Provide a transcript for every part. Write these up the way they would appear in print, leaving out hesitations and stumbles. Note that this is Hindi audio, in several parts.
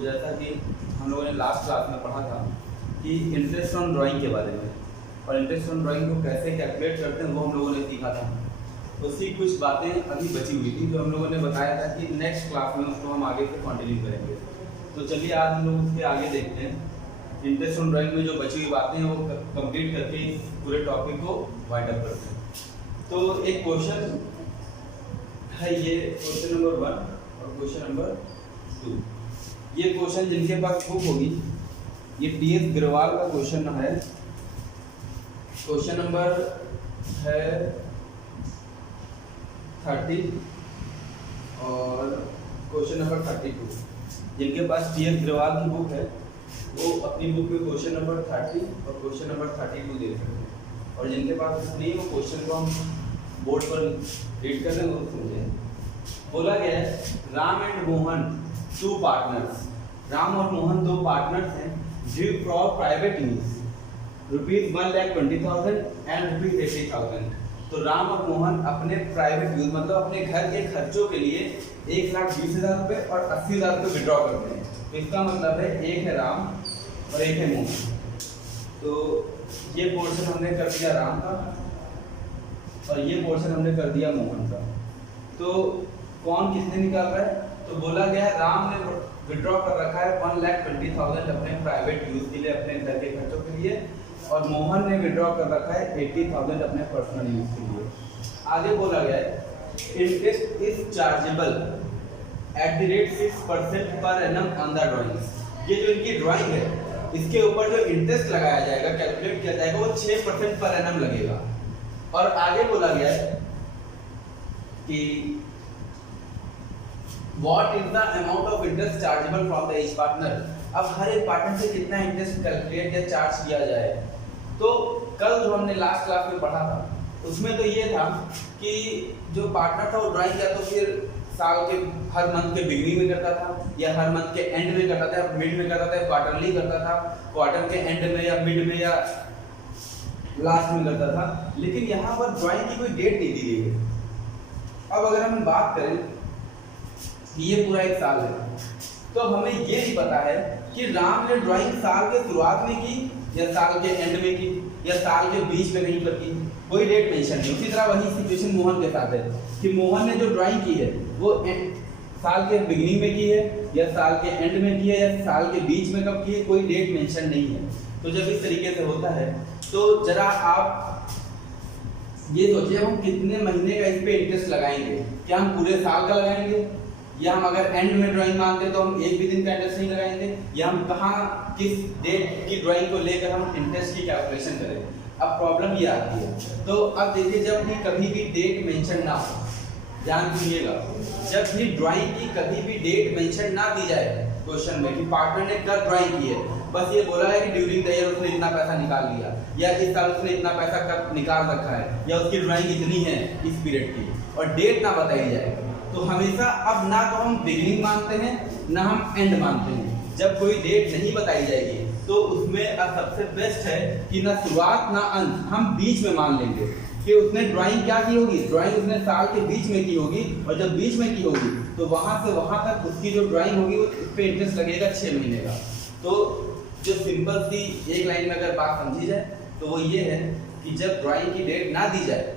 जैसा कि हम लोगों ने लास्ट क्लास में पढ़ा था कि इंटरेस्ट ऑन ड्राइंग के बारे में, और इंटरेस्ट ऑन ड्राइंग को कैसे कैलकुलेट करते हैं वो हम लोगों ने सीखा था। उसकी कुछ बातें अभी बची हुई थी जो हम लोगों ने बताया था कि नेक्स्ट क्लास में उसको हम आगे से कंटिन्यू करेंगे। तो चलिए आज हम लोग उसके आगे देखते हैं। इंटरेस्ट ऑन ड्राइंग में जो बची हुई बातें हैं वो कंप्लीट करके पूरे टॉपिक को वाइंड अप करते हैं। तो एक क्वेश्चन है, ये क्वेश्चन नंबर 1 और क्वेश्चन नंबर 2। ये क्वेश्चन जिनके पास बुक होगी, ये टी.एस. गिरवाल का क्वेश्चन है। क्वेश्चन नंबर है 30 और क्वेश्चन नंबर 32। जिनके पास टी.एस. गिरवाल की बुक है वो अपनी बुक में क्वेश्चन नंबर 30 और क्वेश्चन नंबर 32 देख सकते हैं, और जिनके पास नहीं वो क्वेश्चन को हम बोर्ड पर रीड कर लें वो समझें। बोला गया है राम एंड मोहन 2 पार्टनर्स, राम और मोहन 2 पार्टनर्स हैं, due for private use ₹1,20,000 and ₹80,000। तो राम और मोहन अपने प्राइवेट यूज मतलब अपने घर के खर्चों के लिए ₹1,20,000 और ₹80,000 विड्रॉ करते हैं। तो इसका मतलब है एक है राम और एक है मोहन। तो ये पोर्शन हमने कर दिया राम का और ये पोर्शन हमने कर दिया मोहन का। तो कौन किसने निकाल रहा है? तो बोला गया है राम ने विड्रॉ कर रखा है 1,20,000 अपने प्राइवेट यूज के लिए, अपने घर के खर्चों के लिए, और मोहन ने विड्रॉ कर रखा है 80,000 अपने पर्सनल यूज के लिए। आगे बोला गया है interest is chargeable at the rate 6% per annum on the drawings. ये जो इनकी ड्राइंग है इसके ऊपर जो इंटरेस्ट लगाया जाएगा, कैलकुलेट किया जाएगा, वो 6% पर एनम लगेगा। और आगे बोला गया है कि what is the amount of interest chargeable from the each partner. अब हर एक पार्टनर से कितना इंटरेस्ट कैलकुलेट या चार्ज किया जाए। तो कल जो हमने लास्ट क्लास में पढ़ा था उसमें तो ये था कि जो पार्टनर था वो ड्राइंग या तो फिर साल के हर मंथ के बिगनिंग में करता था, या हर मंथ के एंड में करता था, या मिड में करता था, या क्वार्टरली करता था, क्वार्टर के एंड में या मिड में या लास्ट में करता था। लेकिन यहाँ पर ड्राइंग की कोई डेट नहीं दी गई है। अब अगर हम बात करें कि ये पूरा एक साल है, तो हमें ये नहीं पता है कि राम ने ड्राइंग साल के शुरुआत में की या साल के एंड में की या साल के बीच में कहीं पर की, कोई डेट मेंशन नहीं। उसी तरह वही सिचुएशन मोहन के साथ है कि मोहन ने जो ड्राइंग की है वो साल के बिगिनिंग में की है या साल के एंड में की है या साल के बीच में कब की है, कोई डेट मेंशन नहीं है। तो जब इस तरीके से होता है तो जरा आप ये सोचिए हम कितने महीने का इस पे इंटरेस्ट लगाएंगे। क्या हम पूरे साल का लगाएंगे, या हम अगर एंड में ड्राइंग मानते तो हम एक भी दिन का इंटरेस्ट नहीं लगाएंगे, या हम कहाँ किस डेट की ड्राइंग को लेकर हम इंटरेस्ट की कैलकुलेशन करें। अब प्रॉब्लम ये आती है। तो अब देखिए जब भी कभी भी डेट मेंशन ना हो, ध्यान सुनिएगा, जब भी ड्राइंग की कभी भी डेट मेंशन ना दी जाए क्वेश्चन में कि पार्टनर ने कब ड्राइंग की है, बस ये बोला है कि ड्यूरिंग द ईयर उसने इतना पैसा निकाल लिया, या इस साल उसने इतना पैसा कब निकाल रखा है, या उसकी ड्राइंग इतनी है इस पीरियड की, और डेट ना बताई जाए, तो हमेशा अब ना तो हम बिगिनिंग मानते हैं ना हम एंड मानते हैं। जब कोई डेट नहीं बताई जाएगी तो उसमें अब सबसे बेस्ट है कि ना शुरुआत ना अंत, हम बीच में मान लेंगे कि उसने ड्राइंग क्या की होगी, ड्राइंग उसने साल के बीच में की होगी, और जब बीच में की होगी तो वहां से वहां तक उसकी जो ड्राइंग होगी वो उस पे इंटरेस्ट लगेगा 6 महीने का। तो जो सिंपल सी एक लाइन में अगर बात समझी जाए तो वो ये है कि जब ड्राइंग की डेट ना दी जाए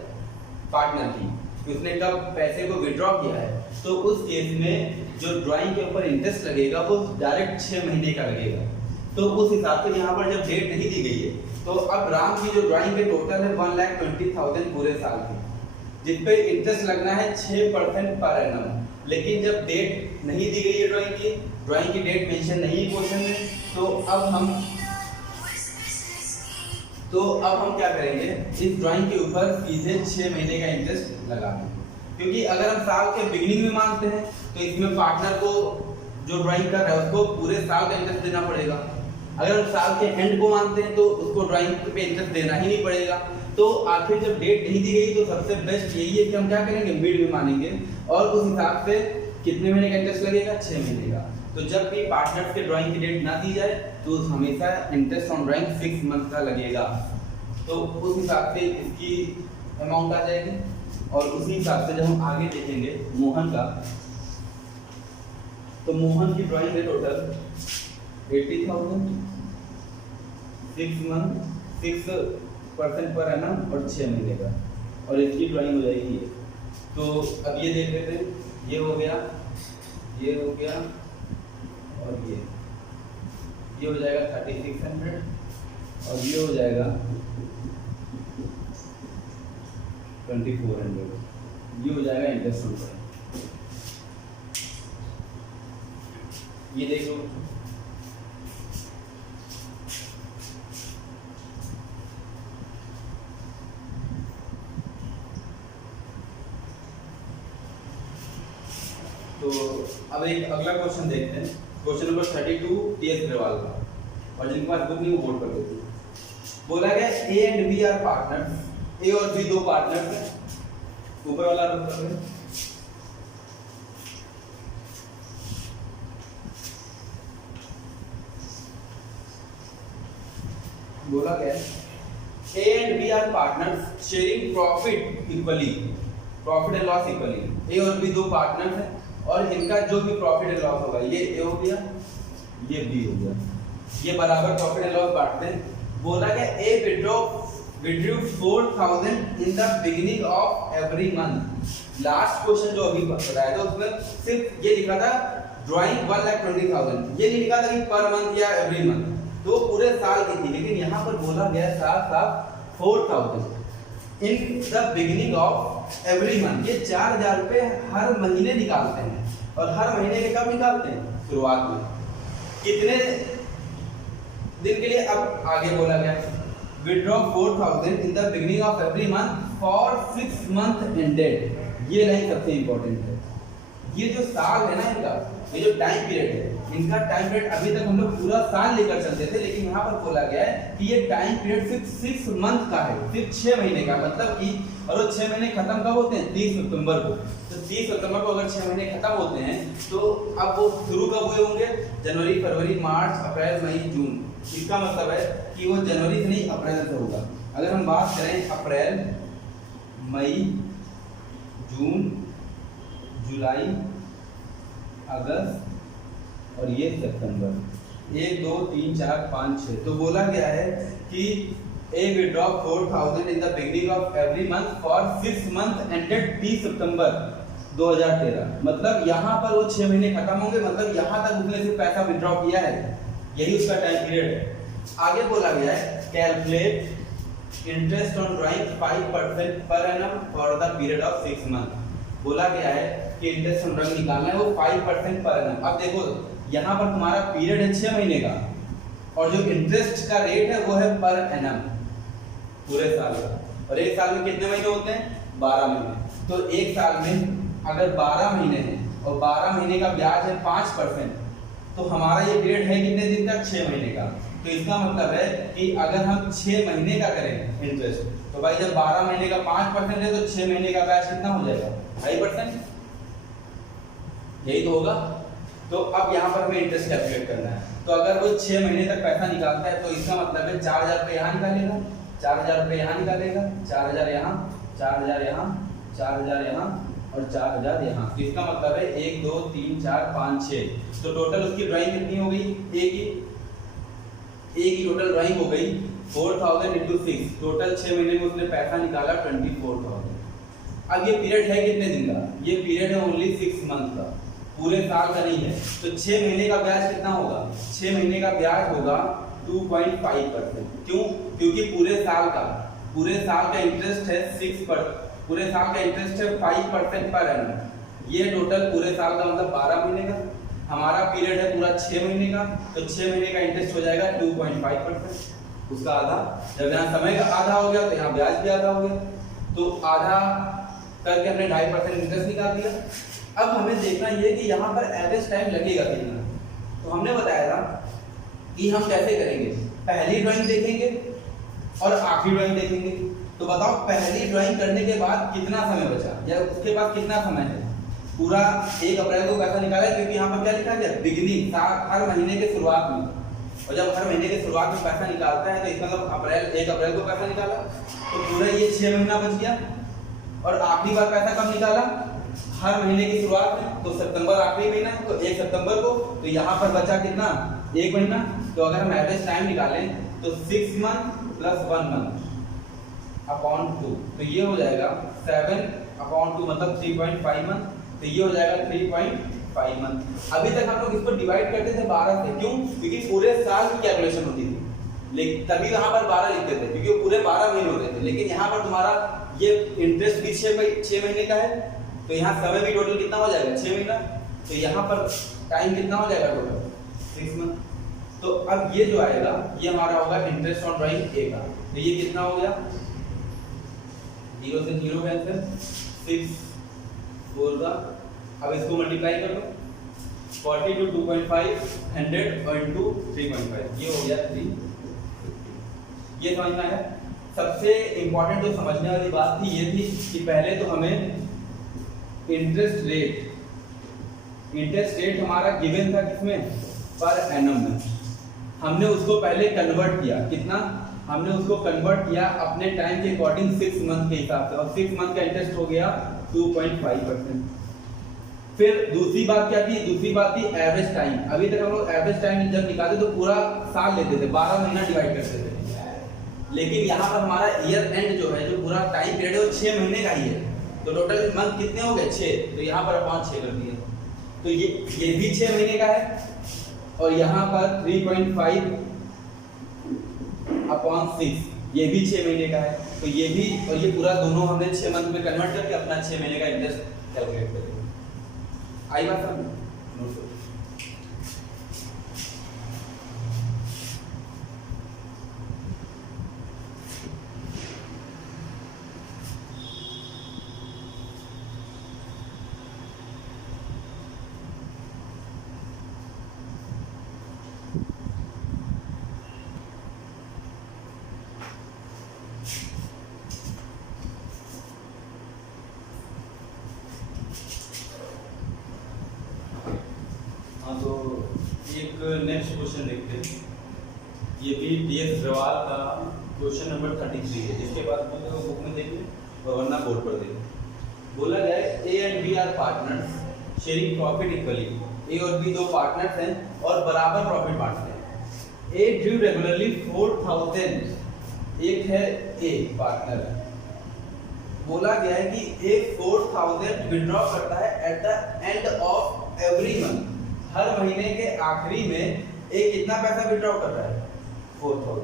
पार्टनर की कि उसने कब पैसे को विड्रॉ किया है, तो उस केस में जो ड्राइंग के ऊपर इंटरेस्ट लगेगा वो डायरेक्ट 6 महीने का लगेगा। तो उस हिसाब से यहाँ पर जब डेट नहीं दी गई है तो अब राम की जो ड्राइंग के टोटल है 1,20,000 पूरे साल की, जिस पे इंटरेस्ट लगना है 6% पर एनम। लेकिन जब डेट नहीं दी गई है ड्राइंग की डेट मेंशन नहीं है क्वेश्चन में, तो अब हम क्या करेंगे, इस ड्राइंग के ऊपर सीधे 6 महीने का इंटरेस्ट लगा देंगे। क्योंकि अगर हम साल के बिगिनिंग में मानते हैं तो इसमें पार्टनर को जो ड्राइंग कर रहा है उसको पूरे साल का इंटरेस्ट देना पड़ेगा। अगर हम साल के एंड को मानते हैं तो उसको ड्राइंग पे इंटरेस्ट देना ही नहीं पड़ेगा। तो आखिर जब डेट नहीं दी गई तो सबसे बेस्ट यही है कि हम क्या करेंगे, मिड में मानेंगे, और उस हिसाब से कितने महीने का इंटरेस्ट लगेगा, 6 महीने का। तो जब भी पार्टनर्स के ड्राइंग की डेट ना दी जाए तो हमेशा इंटरेस्ट ऑन ड्राइंग 6 मंथ का लगेगा। तो उस हिसाब से इसकी अमाउंट आ जाएगी, और उसी हिसाब से जब हम आगे देखेंगे मोहन का, तो मोहन की ड्राइंग है टोटल 80,000, 6 मंथ 6% पर एनम और 6 महीने का, और इसकी ड्राइंग हो जाएगी ये। तो अब ये देख लेते हैं, ये हो गया, ये हो गया, और ये हो जाएगा 3600, और ये हो जाएगा 2400, ये हो जाएगा इंटरेस्ट ऑन ड्राइंग। ये देखो, तो अब एक अगला क्वेश्चन देखते हैं, क्वेश्चन नंबर 32 टीएस अग्रवाल का, और जिनके पास बुक नहीं वो बोर्ड कर देती। बोला गया A and B are partners, A और बी दो पार्टनर्स हैं, ऊपर वाला रुक कर है। बोला गया A and B are partners sharing profit equally, profit and loss equally. A और बी दो पार्टनर्स हैं और इनका जो भी प्रॉफिट एंड लॉस होगा, ये ए हो गया, ये बी हो गया, ये बराबर प्रॉफिट एंड लॉस बांटते हैं। बोला गया A withdrew 4,000 in the beginning of every month. Last question जो अभी बताया था उसमें सिर्फ ये लिखा था ड्राइंग 1,20,000, ये नहीं लिखा था कि पर मंथ या एवरी मंथ, तो पूरे साल की थी। लेकिन यहाँ पर बोला गया साफ 4,000 in the beginning of every month. ये 4,000 रुपए हर महीने निकालते हैं, और हर महीने के कब निकालते हैं? शुरुआत में। कितने दिन के लिए? अब आगे बोला गया withdraw 4,000 in the beginning of every month for 6 month ended. ये लाइन सबसे इंपॉर्टेंट है। ये जो साल है ना इनका, ये जो टाइम पीरियड है, इनका टाइम पीरियड अभी तक हम लोग पूरा साल लेकर चलते थे, लेकिन यहाँ पर बोला गया है कि ये टाइम पीरियड सिर्फ 6 मंथ का है, सिर्फ 6 महीने का। मतलब कि और वो 6 महीने खत्म कब होते हैं? 30 सितंबर को। तो 30 सितंबर को अगर 6 महीने खत्म होते हैं, तो अब वो शुरू कब हुए होंगे? जनवरी, फरवरी, मार्च, अप्रैल, मई, जून। इसका मतलब है कि वो जनवरी से नहीं अप्रैल से होगा। अगर हम बात करें अप्रैल, मई, जून, जुलाई, अगस्त और ये सितंबर, 1 2 3 4 5 6। तो बोला गया है कि A withdraw 4,000 in the beginning of every month for 6 month ended 30 सितंबर 2013। मतलब यहाँ पर वो 6 महीने खत्म होंगे, मतलब यहाँ तक उसने सिर्फ पैसा विड्रॉ किया है, यही उसका टाइम पीरियड है। आगे बोला गया है calculate interest on drawing 5% per annum for the period of 6 month. बोला गया है कि इंटरेस्ट ऑन ड्राइंग निकालना है वो 5% पर एनम। अब देखो यहाँ पर तुम्हारा पीरियड है 6 महीने का, और जो इंटरेस्ट का रेट है वो है पर एनम पूरे साल का। और एक साल में कितने महीने होते हैं? 12 महीने। तो एक साल में अगर 12 महीने हैं और 12 महीने का ब्याज है 5%, तो हमारा ये पीरियड है कितने दिन का? 6 महीने का। तो इसका मतलब है कि अगर हम 6 महीने का करें इंटरेस्ट, तो भाई जब 12 महीने का 5% है तो 6 महीने का ब्याज कितना हो जाएगा? 2.5%। यही तो होगा। तो अब यहाँ पर हमें इंटरेस्ट कैलकुलेट करना है। तो अगर वो 6 महीने तक पैसा निकालता है, तो इसका मतलब है 4,000 रुपये यहाँ निकालेगा, 4,000 रुपये यहाँ निकालेगा, 4,000 यहाँ, 4,000 यहाँ, 4,000 यहाँ और 4,000 यहाँ। तो इसका मतलब है 1 2 3 4 5 6। तो टोटल उसकी ड्राइंग कितनी हो गई? एक ही टोटल ड्राइंग हो गई 4,000 × 6। टोटल 6 महीने में उसने पैसा निकाला 24,000। अब ये पीरियड है कितने दिन का? ये पीरियड है ओनली 6 मंथ का, पूरे साल का नहीं है। तो 6 महीने का ब्याज कितना होगा? 6 महीने का ब्याज होगा 2.5%। क्यों? क्योंकि पूरे साल का इंटरेस्ट है 6%, पूरे साल का इंटरेस्ट है 5% पर एनम। ये टोटल पूरे साल का मतलब 12 महीने का। हमारा पीरियड है पूरा 6 महीने का, तो 6 महीने का इंटरेस्ट हो जाएगा 2.5%, उसका आधा। जब यहाँ समय का आधा हो गया तो यहाँ ब्याज भी आधा हो गया, तो आधा करके हमने 2.5% इंटरेस्ट निकाल दिया। अब हमें देखना ये कि यहाँ पर एवरेज टाइम लगेगा कितना। तो हमने बताया था कि हम कैसे करेंगे, पहली ड्राइंग देखेंगे और आखिरी ड्राइंग देखेंगे। तो बताओ पहली ड्राइंग करने के बाद कितना समय बचा, या उसके बाद कितना समय है? पूरा 1 अप्रैल को पैसा निकाला, क्योंकि यहाँ पर क्या लिखा गया? बिगिनिंग, हर महीने के शुरुआत में। और जब हर महीने के शुरुआत में पैसा निकालता है तो इसका मतलब 1 अप्रैल को पैसा निकाला, तो पूरा ये 6 महीना बच गया। और आखिरी बार पैसा कब निकाला? हर महीने की शुरुआत में, तो सितंबर आखिरी महीना है तो 1 सितंबर को, तो यहाँ पर बचा कितना, 1 महीना। तो अगर हम एवरेज टाइम निकालें तो 6 मंथ प्लस 1 मंथ अपॉन 2, तो ये हो जाएगा 7 अपॉन 2 मतलब 3.5 मंथ, तो ये हो जाएगा 3.5 मंथ। अभी तक हम लोग इसको डिवाइड करते थे 12 से, क्यों, क्योंकि पूरे साल की कैलकुलेशन होती थी, लेकिन तभी यहाँ पर 12 लिखते थे क्योंकि वो पूरे 12 महीने होते थे। लेकिन यहाँ पर तुम्हारा ये इंटरेस्ट भी 6 महीने का है, तो यहाँ समय भी टोटल कितना हो जाएगा, 6 महीना, तो यहाँ पर टाइम कितना हो जाएगा टोटल, 6 मंथ। तो अब ये जो आएगा ये हमारा होगा इंटरेस्ट ऑन ड्राइंग ए का, तो ये कितना हो गया, 0 से 0 कैंसिल, 6 4 का, अब इसको मल्टीप्लाई कर लो, 40 to 2.5 100 और इनटू 3.5, ये हो गया 3। ये समझना है। सबसे इंपॉर्टेंट जो समझने वाली बात थी ये थी कि पहले तो हमें इंटरेस्ट रेट हमारा गिवन था किसमें, पर एनम में। हमने उसको पहले कन्वर्ट किया, कितना, हमने उसको कन्वर्ट किया अपने टाइम के अकॉर्डिंग 6 मंथ के हिसाब से, और 6 मंथ का इंटरेस्ट हो गया 2.5%। फिर दूसरी बात क्या थी, दूसरी बात थी एवरेज टाइम। अभी तक हम लोग एवरेज टाइम जब निकालते तो पूरा साल लेते थे, 12 महीना डिवाइड करते थे, लेकिन यहाँ पर हमारा ईयर एंड जो है, जो पूरा टाइम पीरियड है वो 6 महीने का ही है, तो टोटल मंथ कितने हो गए, 6, तो यहाँ पर अपॉन 6 कर दिए, तो ये भी 6 महीने का है, और यहाँ पर 3.5 अपॉन 6 ये भी 6 महीने का है, तो ये भी, और ये पूरा दोनों हमने 6 मंथ में कन्वर्ट करके अपना 6 महीने का इंटरेस्ट कैलकुलेट करेंगे। आई बात समझ? तो एक नेक्स्ट क्वेश्चन देखते हैं, ये भी DS अग्रवाल का क्वेश्चन नंबर 33 है, जिसके बाद बुक में देख लें और वरना बोर्ड पर देख लें। बोला गया है A and B are partners sharing profit equally, A और B दो पार्टनर्स हैं और बराबर प्रॉफिट बांटते हैं। A ड्यू रेगुलरली 4000, एक है A पार्टनर, बोला गया है कि A 4000 विड्रॉ करता है at the end of every month, हर महीने के आखिरी में एक कितना पैसा विड्रॉ कर रहा है, 4000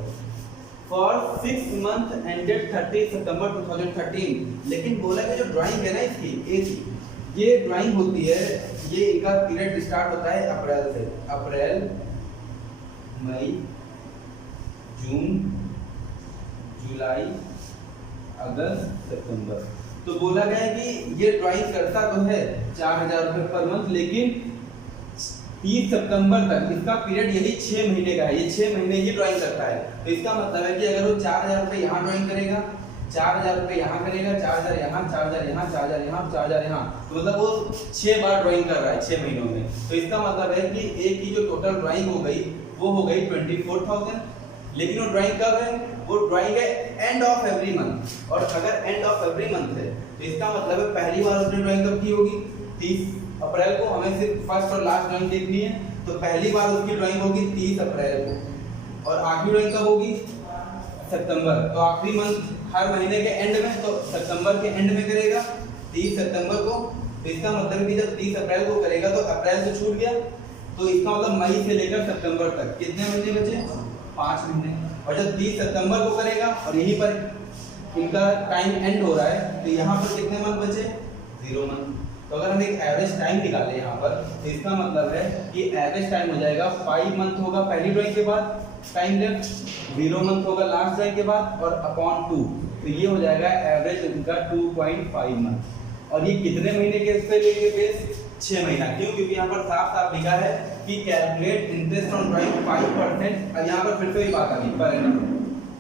फॉर 6 मंथ एंडेड 30 सितंबर 2013। लेकिन बोला कि जो ड्राइंग है ना इसकी ए की, ये ड्राइंग होती है, ये इनका पीरियड स्टार्ट होता है अप्रैल से, अप्रैल मई जून जुलाई अगस्त सितंबर। तो बोला गया है कि ये ड्राइंग करता तो है 4000 रुपये पर मंथ, लेकिन 30 सितंबर तक इसका पीरियड यही 6 महीने का है, ये 6 महीने ये ड्राइंग करता है। तो इसका मतलब है कि अगर वो 4000 रुपये यहाँ ड्राइंग करेगा, 4000 रुपये यहाँ करेगा, 4000 यहाँ, 4000 यहाँ, 4000 यहाँ, 4000 यहाँ, तो मतलब वो 6 बार ड्राइंग कर रहा है 6 महीनों में। तो इसका मतलब है कि एक की जो टोटल ड्राइंग हो गई वो हो गई 24,000। लेकिन वो ड्राइंग कब है, वो ड्राइंग है एंड ऑफ एवरी मंथ, और अगर एंड ऑफ एवरी मंथ है तो इसका मतलब है पहली बार उसने ड्राइंग कब की होगी, 30 अप्रैल को। हमें सिर्फ फर्स्ट और लास्ट ड्राइंग देखनी है, तो पहली बार उसकी ड्राइंग होगी 30 अप्रैल को, और आखिरी ड्राइंग कब होगी, सितंबर। तो आखिरी मंथ हर महीने के एंड में, तो सितंबर के एंड में करेगा 30 सितंबर को। तो इसका मतलब है कि जब 30 अप्रैल को करेगा तो अप्रैल से छूट गया, तो इसका मतलब मई से लेकर सितंबर तक कितने महीने बचे, 5 महीने। और जब 30 सितंबर को करेगा और यहीं पर इनका टाइम एंड हो रहा है, तो यहाँ पर कितने मंथ बचे, 0 मंथ। तो अगर हम एक एवरेज टाइम निकालें यहाँ पर, तो इसका मतलब है कि एवरेज टाइम हो जाएगा 5 मंथ होगा पहली ड्राइंग के बाद टाइम लेफ्ट, 0 मंथ होगा लास्ट ड्राइंग के बाद, और अपॉन 2, तो ये हो जाएगा एवरेज उनका 2.5 मंथ। और ये कितने महीने के इस पे लेंगे बेस, 6 महीना। क्यों, क्योंकि यहाँ पर साफ साफ लिखा है कि कैलकुलेट इंटरेस्ट ऑन ड्राइंग 5%, और यहाँ पर फिर से ही बात आ गई per annum,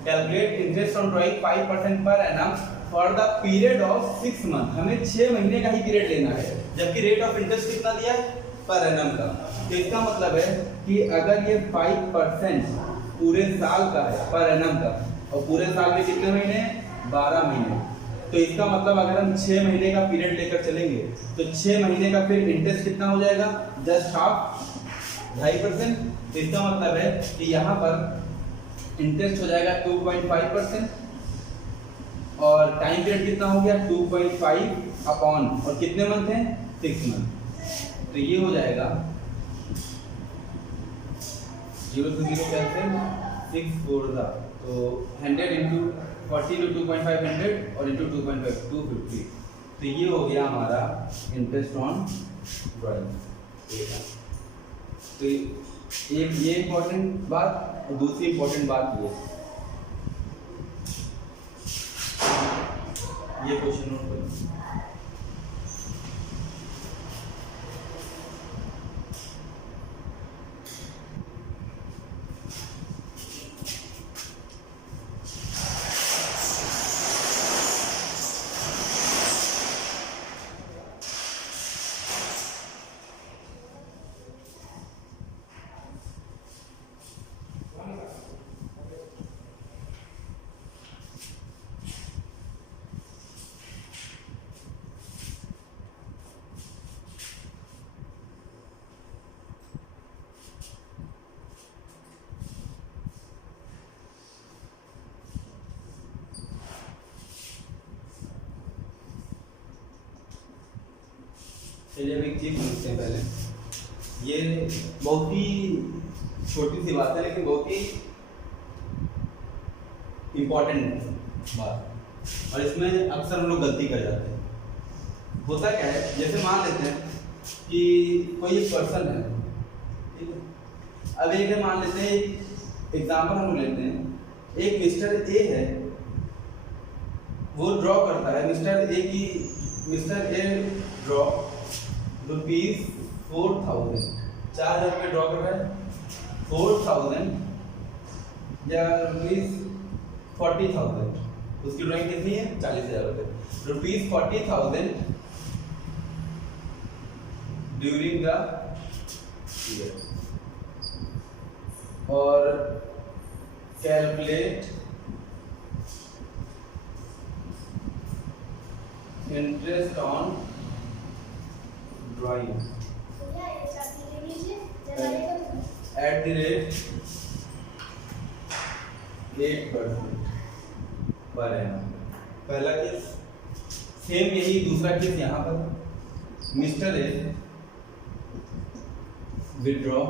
calculate interest on drawing 5% per annum for the period of 6 month. हमें 6 महीने का ही पीरियड लेना है, जबकि रेट ऑफ इंटरेस्ट कितना दिया है, पर एनम का। तो इसका मतलब है कि अगर ये 5% पूरे साल का है पर एनम का, और पूरे साल में कितने महीने हैं, 12 महीने, तो इसका मतलब अगर हम 6 महीने का पीरियड लेकर चलेंगे तो 6 महीने का फिर इंटरेस्ट कितना हो जाएगा, जस्ट हाफ 2.5%। तो इसका मतलब है कि यहाँ पर इंटरेस्ट हो जाएगा 2.5% और टाइम पीरियड कितना हो गया 2.5 अपॉन, और कितने मंथ हैं 6 मंथ। तो ये हो जाएगा 0 से 0 कैंसिल, 6 4 दा, तो 100 इंटू 40 टू 2.5 100 और इंटू 2.5 250। तो ये हो गया हमारा इंटरेस्ट ऑन ड्राइंग। तो एक ये इम्पोर्टेंट बात और दूसरी इम्पोर्टेंट बात ये क्वेश्चन नोट करो। चलिए अब एक चीज समझते हैं पहले। ये बहुत ही छोटी सी बात है लेकिन बहुत ही इम्पोर्टेंट बात, और इसमें अक्सर हम लोग गलती कर जाते हैं। होता क्या है, जैसे मान लेते हैं कि कोई एक पर्सन है, ठीक है। अब एक है, मान लेते हैं एग्जाम्पल हम लेते हैं, एक मिस्टर ए है, वो ड्रॉ करता है। मिस्टर ए ड्रॉ ₹4000 4,000 ड्रॉ कर रहा है, 4,000 या ₹40,000, उसकी ड्राइंग कितनी है 40,000 रुपये। ₹40,000 ड्यूरिंग द ईयर, और calculate interest on drawing at the rate 8% पर annum। पहला केस सेम यही, दूसरा केस यहाँ पर mister A withdraw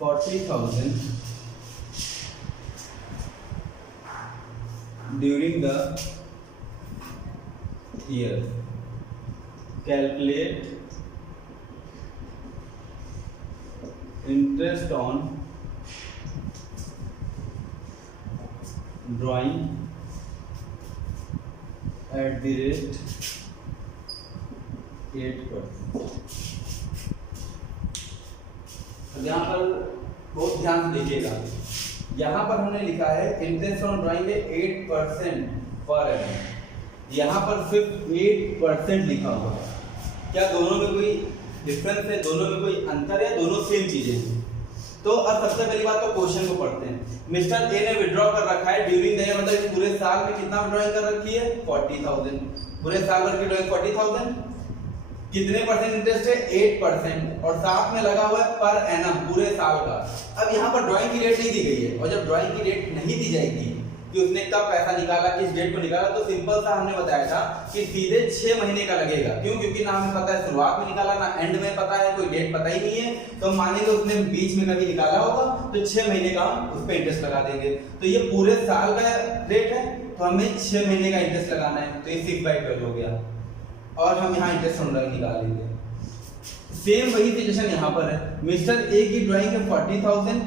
₹40,000 during the year, calculate interest on drawing at the rate 8%। यहाँ पर बहुत ध्यान से देखिएगा, यहाँ पर हमने लिखा है इंटरेस्ट ऑन ड्राइंग है 8% पर एनम, यहाँ पर सिर्फ 8% लिखा हुआ है। क्या दोनों में कोई डिफरेंस है, दोनों में कोई अंतर है, दोनों सेम चीजें हैं? तो अब सबसे पहली बात तो क्वेश्चन को पढ़ते हैं। मिस्टर ए ने विड्रॉ कर रखा है ड्यूरिंग द ईयर, मतलब पूरे साल में कितना ड्राइंग कर रखी है 40,000, पूरे साल भर की ड्राइंग 40,000। कितने परसेंट इंटरेस्ट है 8%, और साथ में लगा हुआ है पर एनम पूरे साल का। अब यहाँ पर ड्राइंग की रेट नहीं दी गई है, और जब ड्राइंग की रेट नहीं दी जाएगी कि उसने कब पैसा निकाला, किस डेट को निकाला, तो सिंपल सा हमने बताया था कि सीधे 6 महीने का लगेगा। क्यों? क्योंकि ना हमें पता है शुरुआत में निकाला, ना एंड में पता है, कोई डेट पता ही नहीं है। तो हम मानेंगे उसने बीच में कभी निकाला होगा, तो 6 महीने का हम उस पर इंटरेस्ट लगा देंगे। तो ये पूरे साल का रेट है, तो हमें 6 महीने का इंटरेस्ट लगाना है, तो ये 6/12 हो गया, और हम यहाँ इंटरेस्ट निकाल लेंगे। सेम वही सिचुएशन यहाँ पर है। मिस्टर ए की ड्राइंग है 40,000,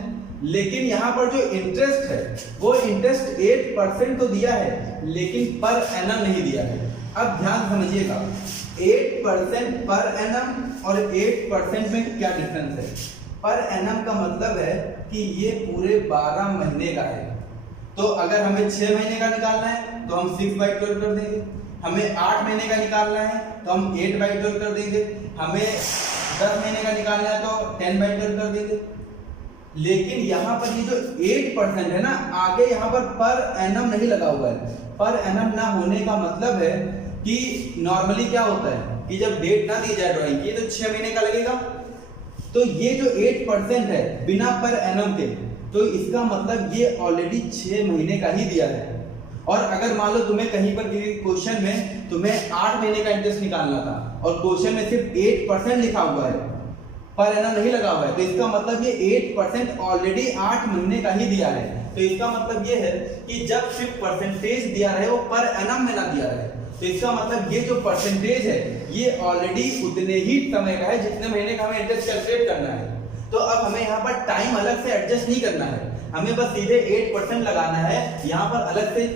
लेकिन यहाँ पर जो इंटरेस्ट है वो इंटरेस्ट 8% तो दिया है, लेकिन पर एनम नहीं दिया है। अब ध्यान समझिएगा, 8% पर एनम और 8% में क्या डिफरेंस है। पर एनम का मतलब है कि ये पूरे 12 महीने का है। तो अगर हमें 6 महीने का निकालना है तो हम 6/12 कर देंगे, हमें 8 महीने का निकालना है तो हम 8/12 कर देंगे, हमें 10 महीने का निकालना है तो 10/12 कर देंगे। लेकिन यहाँ पर ये जो 8% है ना, आगे यहाँ पर एनम नहीं लगा हुआ है। पर एनम ना होने का मतलब है कि नॉर्मली क्या होता है कि जब डेट ना दी जाए ड्राइंग की तो 6 महीने का लगेगा। तो ये जो 8% है बिना पर एनम के, तो इसका मतलब ये ऑलरेडी 6 महीने का ही दिया है। और अगर मान लो तुम्हें कहीं पर किसी क्वेश्चन में तुम्हें 8 महीने का इंटरेस्ट निकालना था और क्वेश्चन में सिर्फ 8% लिखा हुआ है, पर एनम नहीं लगा हुआ है, तो इसका मतलब ये 8% ऑलरेडी 8 महीने का ही दिया है। तो इसका मतलब ये है कि जब सिर्फ परसेंटेज दिया रहे वो पर एनम में ना दिया रहे, तो इसका मतलब ये जो परसेंटेज है ये ऑलरेडी उतने ही समय का है जितने महीने का हमें इंटरेस्ट कैलकुलेट करना है। तो अब हमें यहाँ पर टाइम अलग से एडजस्ट नहीं करना है, हमें बस सीधे 8% लगाना है। यहाँ पर अलग से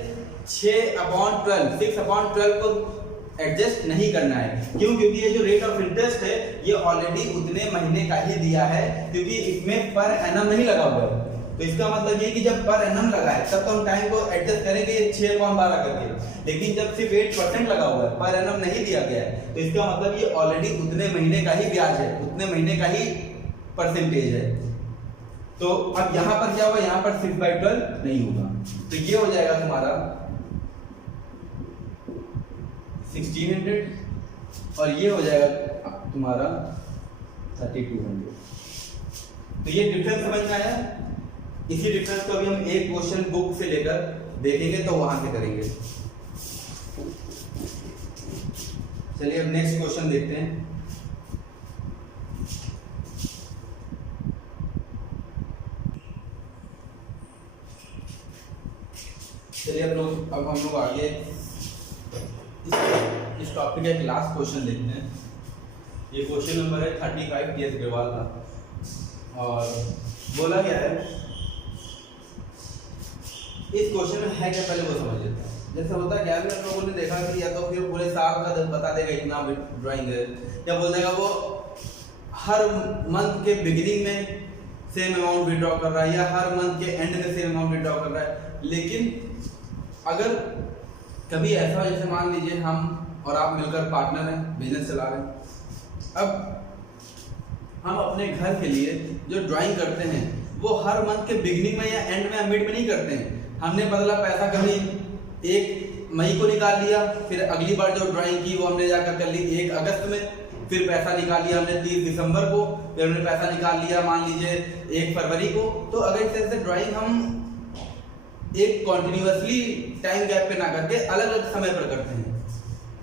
6/12 को एडजस्ट नहीं करना है। क्यों? क्योंकि ये जो रेट ऑफ इंटरेस्ट है ये ऑलरेडी उतने महीने का ही दिया है, क्योंकि इसमें पर एनम नहीं लगा हुआ है। तो इसका मतलब ये कि जब पर एनम लगा है तब तो हम टाइम को एडजस्ट करेंगे 6/12 करके, लेकिन जब सिर्फ 8% लगा हुआ है, पर एनम नहीं दिया गया है, तो इसका मतलब ये ऑलरेडी उतने महीने का ही ब्याज है, उतने महीने का ही परसेंटेज है। तो अब यहाँ पर क्या होगा, यहाँ पर 6/12 नहीं होगा, तो ये हो जाएगा तुम्हारा 1600 और ये हो जाएगा तुम्हारा 3200। तो ये डिफरेंस समझ में आया। इसी डिफरेंस को अभी हम एक क्वेश्चन बुक से लेकर देखेंगे, तो वहां से करेंगे। चलिए अब नेक्स्ट क्वेश्चन देखते हैं। चलिए अब हम लोग आगे इस टॉपिक का एक लास्ट क्वेश्चन देखते हैं। ये क्वेश्चन नंबर है 35 टी एस अग्रवाल का, और बोला गया है, इस क्वेश्चन में है क्या पहले वो समझ लेते हैं। जैसे होता क्या है, हम लोगों ने देखा कि या तो फिर पूरे साल का बता देगा इतना ड्राइंग है, या बोल देगा वो हर मंथ के बिगिनिंग में सेम अमाउंट विड्रॉ कर रहा है, या हर मंथ के एंड में सेम अमाउंट विड्रॉ कर रहा है। लेकिन अगर कभी ऐसा हो, जैसे मान लीजिए हम और आप मिलकर पार्टनर हैं, बिजनेस चला रहे हैं, अब हम अपने घर के लिए जो ड्राइंग करते हैं वो हर मंथ के बिगिनिंग में या एंड में या मिड में नहीं करते हैं। हमने बदला पैसा कभी 1 मई को निकाल लिया, फिर अगली बार जो ड्राइंग की वो हमने जाकर कर ली 1 अगस्त में, फिर पैसा निकाल लिया हमने 30 दिसंबर को, फिर हमने पैसा निकाल लिया मान लीजिए 1 फरवरी को। तो अगर इस तरह से ड्राइंग हम एक कॉन्टिन्यूअसली टाइम गैप पे ना करके अलग अलग समय पर करते हैं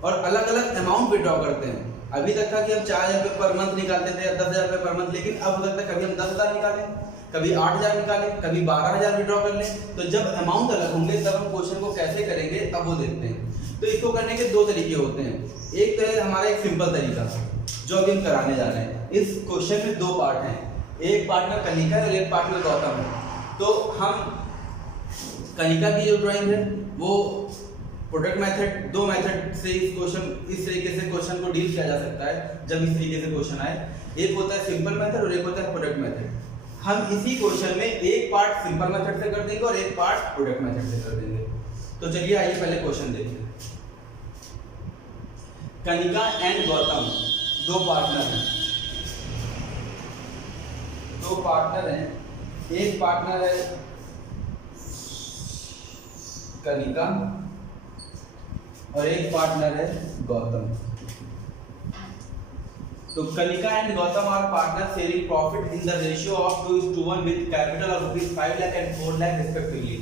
और अलग अलग अमाउंट विड्रॉ करते हैं। अभी तक था कि हम 4,000 रुपये पर मंथ निकालते थे या 10,000 रुपये पर मंथ, लेकिन अब हो सकता है कभी हम 10,000 निकालें, कभी 8,000 निकालें, कभी 12,000 विड्रॉ कर लें। तो जब अमाउंट अलग होंगे तब हम क्वेश्चन को कैसे करेंगे अब वो देखते हैं। तो इसको करने के 2 तरीके होते हैं। एक तो है हमारा एक सिंपल तरीका जो अभी हम कराने जा रहे हैं। इस क्वेश्चन में 2 पार्ट हैं, एक पार्टनर कनिका और एक पार्टनर गौतम है। तो हम कनिका की जो ड्राइंग है वो प्रोडक्ट मेथड, 2 मेथड से इस तरीके से क्वेश्चन को डील किया जा सकता है जब इस तरीके से क्वेश्चन आए। एक होता है सिंपल मेथड और एक होता है प्रोडक्ट मेथड। हम इसी क्वेश्चन में एक पार्ट सिंपल मेथड से कर देंगे और एक पार्ट प्रोडक्ट मेथड से कर देंगे। तो चलिए आइए पहले क्वेश्चन देखिए। कनिका एंड गौतम 2 पार्टनर हैं, 2 पार्टनर हैं। एक पार्टनर है कनिका और एक पार्टनर है गौतम। तो Kanika and Gautam are partner sharing profit in the ratio of 2:1 with capital of ₹5 lakh and 4 lakh respectively.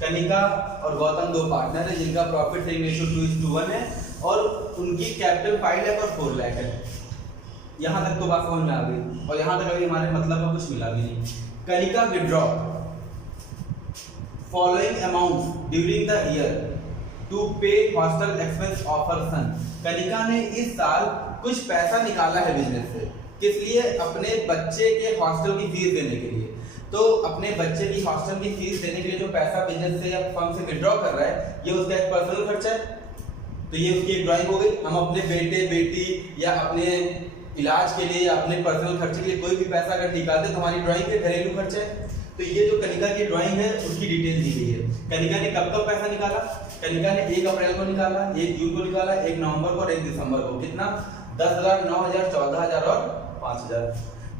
Kanika और गौतम 2 पार्टनर हैं जिनका प्रॉफिट शेयरिंग रेशियो 2:1 है और उनकी कैपिटल 5 लाख और 4 लाख है। यहाँ तक तो बात समझ में आ गई और यहाँ तक अभी हमारे मतलब में कुछ मिला भी नहीं। Kanika withdraw following amounts during the year to pay hostel expense of her son। Kanika ने इस साल कुछ पैसा निकाला है बिजनेस से, किस लिए? अपने बच्चे के हॉस्टल की फीस देने के लिए। तो अपने बच्चे की हॉस्टल की फीस देने के लिए जो पैसा बिजनेस से या फर्म से विड्रॉ कर रहा है ये उसका एक पर्सनल खर्चा है। तो ये उसकी एक ड्राइंग हो गई। हम अपने बेटे बेटी या अपने इलाज के लिए या अपने पर्सनल खर्चे के लिए कोई भी पैसा अगर निकालते तो हमारी ड्राइंग के घरेलू खर्चे है। तो ये जो कनिका की ड्राइंग है उसकी डिटेल दी गई है। कनिका ने कब पैसा निकाला? कनिका ने 1 अप्रैल को निकाला, 1 जून को निकाला, 1 नवंबर को और 1 दिसंबर को। कितना? 10,000, 9,000, 14,000 और 5,000।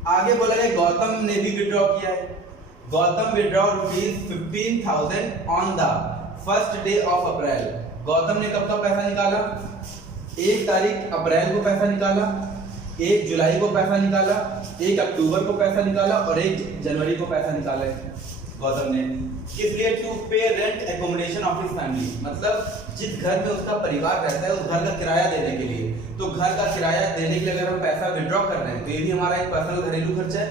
आगे बोला गया गौतम ने भी विड्रॉ किया है। Gautam withdraw ₹15,000 on the first day of अप्रैल। गौतम ने कब का पैसा निकाला? 1 तारीख अप्रैल को पैसा निकाला, 1 जुलाई को पैसा निकाला, 1 अक्टूबर को पैसा निकाला और 1 जनवरी को पैसा निकाला है गौतम ने। किस लिए? टू पे rent accommodation of his family, मतलब जिस घर में उसका परिवार रहता है उस घर का किराया देने के लिए। तो घर का किराया देने के लिए अगर हम पैसा विड्रॉ कर रहे हैं तो ये भी हमारा एक पर्सनल घरेलू खर्चा है,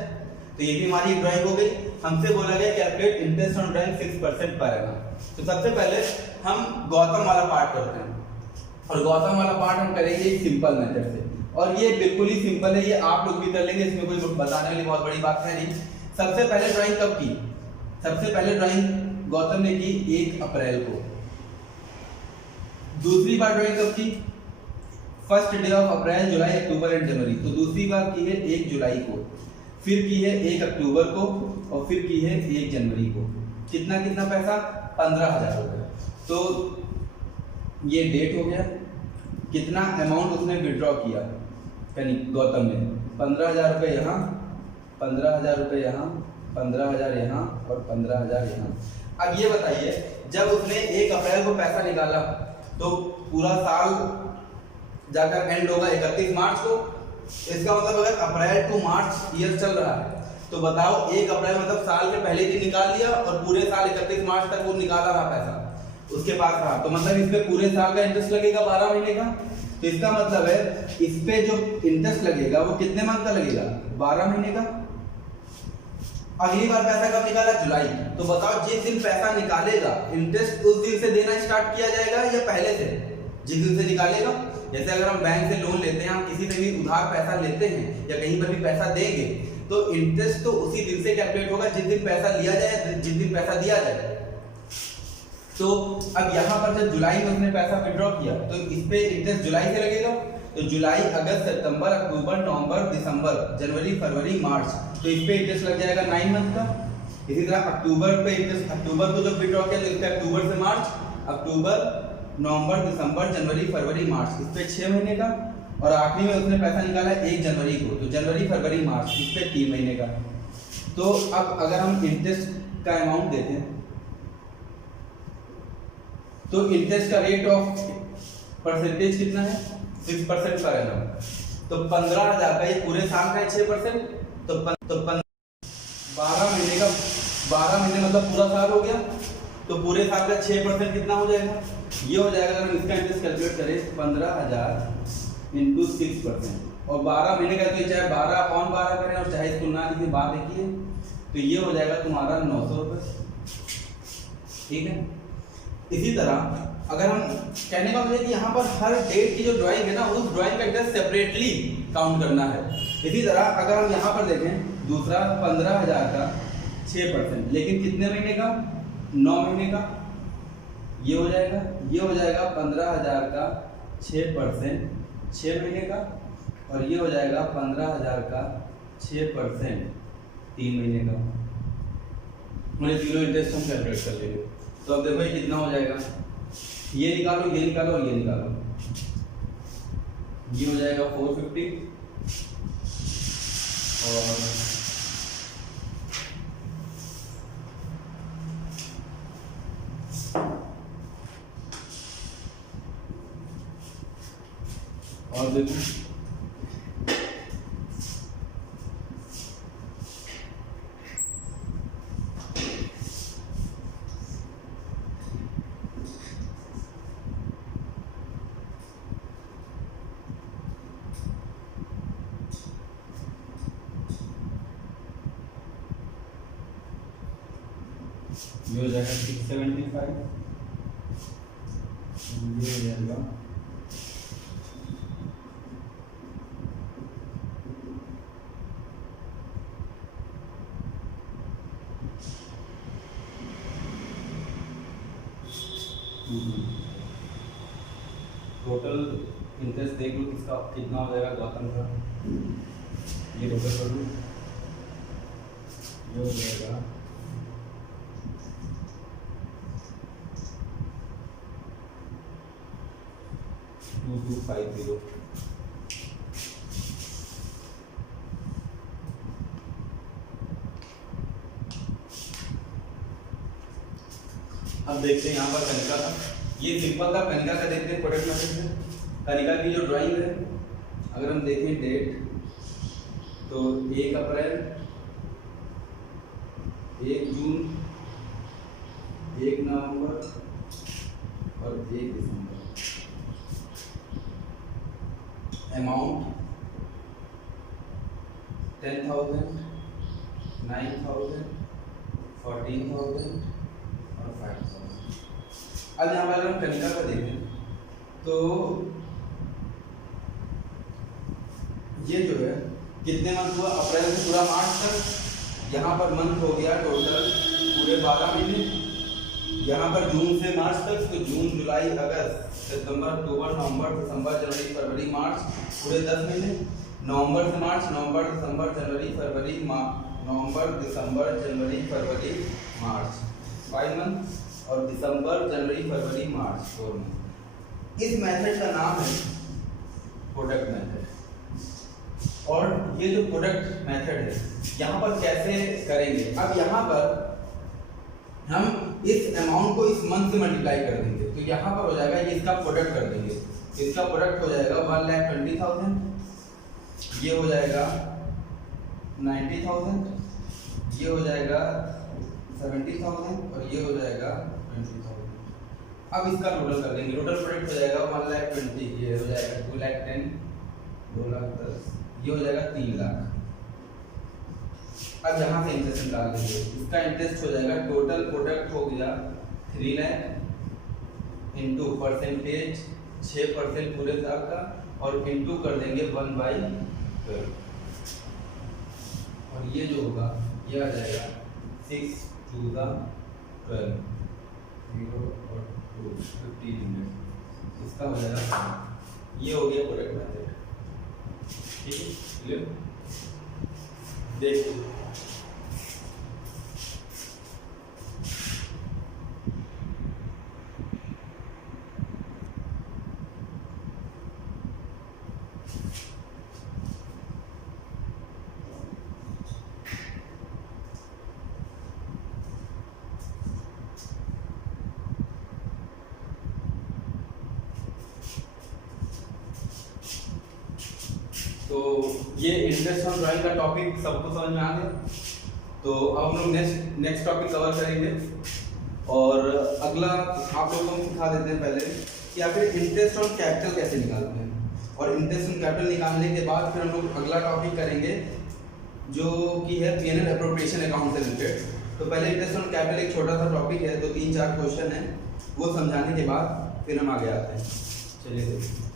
तो ये भी हमारी एक ड्राइंग हो गई। हमसे बोला गया calculate interest on drawing 6% per annum. तो सबसे पहले हम गौतम वाला पार्ट करते हैं, और गौतम वाला पार्ट हम करेंगे सिंपल मेथड से, और ये बिल्कुल ही सिंपल है, ये आप लोग भी कर लेंगे, इसमें कोई बताने वाली बहुत बड़ी बात है नहीं। सबसे पहले ड्राइंग कब की? सबसे पहले ड्राइंग गौतम ने की 1 अप्रैल को। दूसरी बार ड्राइंग कब की? First day of April, July, October and January. तो दूसरी बार की है 1 जुलाई को, फिर की है 1 अक्टूबर को, और फिर की है 1 जनवरी को। कितना कितना पैसा? 15,000 रुपये। तो ये डेट हो गया, कितना अमाउंट उसने विड्रॉ किया गौतम ने? 15,000 रुपये यहाँ, 15,000 रुपये यहाँ, 15,000 यहाँ और 15,000 यहाँ। अब ये बताइए, जब उसने 1 अप्रैल को पैसा निकाला तो पूरा साल जाकर एंड होगा 31 मार्च को। इसका मतलब अगर अप्रैल टू मार्च ईयर चल रहा है तो बताओ 1 अप्रैल मतलब साल के पहले दिन निकाल लिया और पूरे साल 31 मार्च तक वो निकाला रहा पैसा उसके पास रहा, तो मतलब इस पे पूरे साल का इंटरेस्ट लगेगा 12 महीने का। तो इसका मतलब है इस पे जो इंटरेस्ट लगेगा वो कितने मंथ का लगेगा? 12 महीने का। अगली बार पैसा कब निकाला? जुलाई। तो बताओ जिस दिन पैसा निकालेगा इंटरेस्ट उस दिन से देना स्टार्ट किया जाएगा या पहले से? जिस दिन से निकालेगा। जैसे अगर हम बैंक से लोन लेते हैं, हम किसी से भी उधार पैसा लेते हैं या कहीं पर भी पैसा देंगे तो इंटरेस्ट तो उसी दिन से कैलकुलेट होगा जिस दिन पैसा लिया जाए, जिस दिन पैसा दिया जाए। तो अब यहाँ पर जब जुलाई में उसने पैसा विड्रॉ किया तो इस पे इंटरेस्ट जुलाई से लगेगा। तो जुलाई, अगस्त, सितंबर, अक्टूबर, नवंबर, दिसंबर, जनवरी, फरवरी, मार्च, तो इस पे इंटरेस्ट लग जाएगा 9 मंथ का। इसी तरह अक्टूबर पे इंटरेस्ट, अक्टूबर को जब विड्रॉ किया तो इस पे अक्टूबर से मार्च, अक्टूबर, नवंबर, दिसंबर, जनवरी, फरवरी, मार्च, इस पे 6 महीने का। और आखिरी में उसने पैसा निकाला 1 जनवरी को, तो जनवरी, फरवरी, मार्च, इस पे 3 महीने का। तो अब अगर हम इंटरेस्ट का अमाउंट देखें तो इंटरेस्ट का रेट ऑफ परसेंटेज कितना है? 6% पर एनम। तो 15,000 का ये पूरे साल का है 6%, तो 12 महीने का, 12 महीने मतलब पूरा साल हो गया। तो पूरे साल का 6% कितना हो जाएगा? ये हो जाएगा, अगर हम इसका इंटरेस्ट कैलकुलेट करें 15,000 इंटू 6%, और 12 महीने का, तो चाहे 12/12 करें और चाहे इसको ना लिखिए, बात देखिए, तो ये हो जाएगा तुम्हारा 900 रुपये। ठीक है। इसी तरह अगर हम कहने का मतलब कि यहाँ पर हर डेट की जो ड्राइंग है ना, उस ड्राइंग का इंटरेस्ट सेपरेटली काउंट करना है। इसी तरह अगर हम यहाँ पर देखें दूसरा 15,000 का 6%, लेकिन कितने महीने का? 9 महीने का। ये हो जाएगा, ये हो जाएगा 15,000 का 6% 6 महीने का, और ये हो जाएगा 15,000 का 6% 3 महीने का। मैंने तीनों इंटरेस्ट हम कैलकुलेट कर लेंगे। तो अब देखो ये कितना हो जाएगा, ये निकालो, ये निकालो और ये निकालो, ये हो जाएगा 450 और देखो ये हो जाएगा 675, ये हो जाएगा 2 टोटल इंटरेस्ट देख लो किसका कितना हो जाएगा गौतम का। ये टोटल कर लो, ये हो जाएगा 2250। अब देखते हैं यहाँ पर कनिका का, ये सिंपल था। कनिका का देखते हैं प्रोडक्ट मेथड से। कनिका की जो ड्राइंग है, अगर हम देखें डेट तो 1 अप्रैल, 1 जून, 1 नवंबर और 1 दिसंबर। अमाउंट 10,000, 9,000, 14,000 और 5,000। अब यहाँ पर अगर हम कनिका का देखें तो ये जो है कितने मंथ हुआ, अप्रैल से पूरा मार्च तक। यहाँ पर मंथ हो गया टोटल पूरे 12 महीने। यहाँ पर जून से मार्च तक, तो जून, जुलाई, अगस्त, सितंबर, अक्टूबर, नवंबर, दिसंबर, जनवरी, फरवरी, मार्च, पूरे 10 महीने। नवंबर से मार्च, नवंबर, दिसंबर, जनवरी, फरवरी, नवंबर, दिसंबर, जनवरी, फरवरी, मार्च, 5 मंथ। और दिसंबर, जनवरी, फरवरी, मार्च, 4 मंथ। इस मेथड का नाम है प्रोडक्ट मेथड। और ये जो प्रोडक्ट मेथड है, यहाँ पर कैसे करेंगे, अब यहाँ पर हम इस अमाउंट को इस मंथ से मल्टीप्लाई कर देंगे, तो यहाँ पर हो जाएगा, ये इसका प्रोडक्ट कर देंगे, इसका प्रोडक्ट हो जाएगा 1,20,000, ये हो जाएगा 90,000, ये हो जाएगा 70,000 और ये हो जाएगा 20,000। अब इसका टोटल कर देंगे, टोटल प्रोडक्ट हो जाएगा 1,20,000, ये हो जाएगा 2,10,000, 2,10,000, ये हो जाएगा 3 लाख। अब यहाँ से इंटरेस्ट निकाल देंगे, इसका इंटरेस्ट हो जाएगा, टोटल प्रोडक्ट हो गया 3 लाख इंटू परसेंटेज 6% पूरे साल का, और इंटू कर देंगे 1/12, और ये जो होगा ये आ जाएगा 6 2 12, 0 और 2, 1500, इसका हो जाएगा। ये हो गया प्रोडक्ट मेथड। ठीक है, क्लियर? देखिए तो ये इंटरेस्ट ऑन ड्राइंग का टॉपिक सबको समझ में आ गया। तो अब हम लोग नेक्स्ट टॉपिक कवर करेंगे, और अगला आप लोगों को सिखा देते हैं पहले कि आखिर इंटरेस्ट ऑन कैपिटल कैसे निकालते हैं। और इंटरेस्ट ऑन कैपिटल निकालने के बाद फिर हम लोग अगला टॉपिक करेंगे जो कि है P&L एप्रोप्रिएशन अकाउंट से रिलेटेड। तो पहले इंटरेस्ट ऑन कैपिटल एक छोटा सा टॉपिक है, तो 3-4 क्वेश्चन है, वो समझाने के बाद फिर हम आगे आते हैं। चलिए देखिए।